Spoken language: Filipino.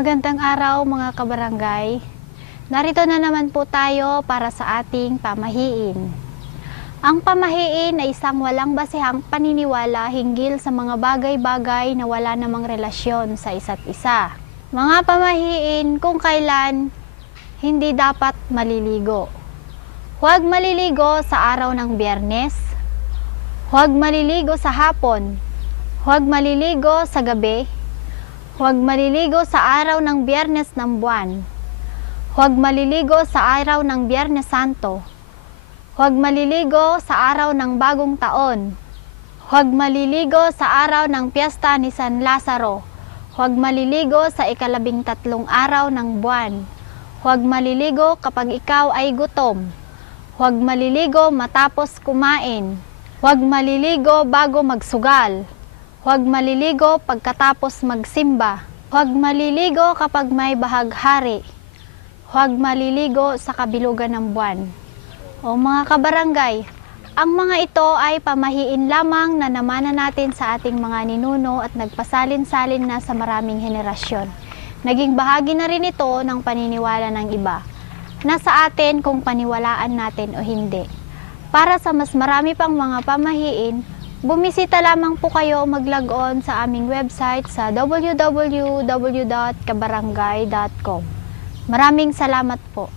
araw mga kabarangay. Narito na naman po tayo para sa ating pamahiin. Ang pamahiin ay isang walang basehang paniniwala hinggil sa mga bagay-bagay na wala namang relasyon sa isa't isa. Mga pamahiin kung kailan hindi dapat maliligo. Huwag maliligo sa araw ng biyernes. Huwag maliligo sa hapon. Huwag maliligo sa gabi. Huwag maliligo sa araw ng biyernes ng buwan. Huwag maliligo sa araw ng biyernes santo. Huwag maliligo sa araw ng bagong taon. Huwag maliligo sa araw ng piyesta ni San Lazaro. Huwag maliligo sa ikalabing tatlong araw ng buwan. Huwag maliligo kapag ikaw ay gutom. Huwag maliligo matapos kumain. Huwag maliligo bago magsugal. Huwag maliligo pagkatapos magsimba. Huwag maliligo kapag may bahaghari. Huwag maliligo sa kabilugan ng buwan. O mga kabarangay, ang mga ito ay pamahiin lamang na namana natin sa ating mga ninuno at nagpasalin-salin na sa maraming henerasyon. Naging bahagi na rin ito ng paniniwala ng iba. Nasa atin kung paniwalaan natin o hindi. Para sa mas marami pang mga pamahiin, bumisita lamang po kayo mag-log on sa aming website sa www.kabarangay.com. Maraming salamat po.